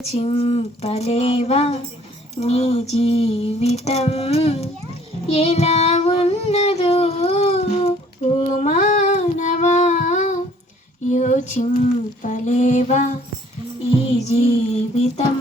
చింపలేవా? నీ జీవితం ఎలా ఉన్నదో ఓ మానవా యోచింపలేవా ఈ జీవితం